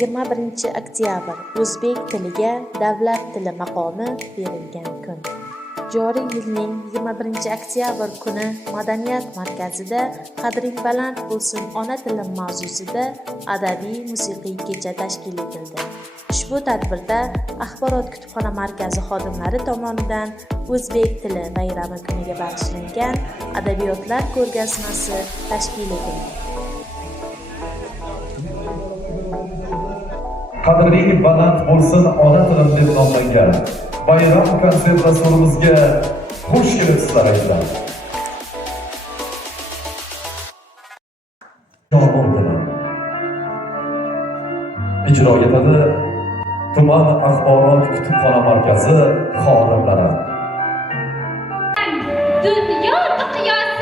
21-oktyabr o'zbek tiliga davlat tili maqomi berilgan kun. Joriy yilning 21-oktyabr kuni Madaniyat markazida Qadring baland bo'lsin ona tilim mavzusida adabiy musiqiy kecha tashkil etildi. Ushbu tadbirda Axborot kutubxona markazi xodimlari tomonidan o'zbek tili bayrami kuniga bag'ishlangan adabiyotlar ko'rgazmasi tashkil etildi. Qadring baland bo'lsin ona tilim deb nomlangan bayram konsert dasturimizga xush kelibsizlar aytlar. Ijro etadi tuman Axborot kutubxona markazi xodimlari. Dunyo miqyosida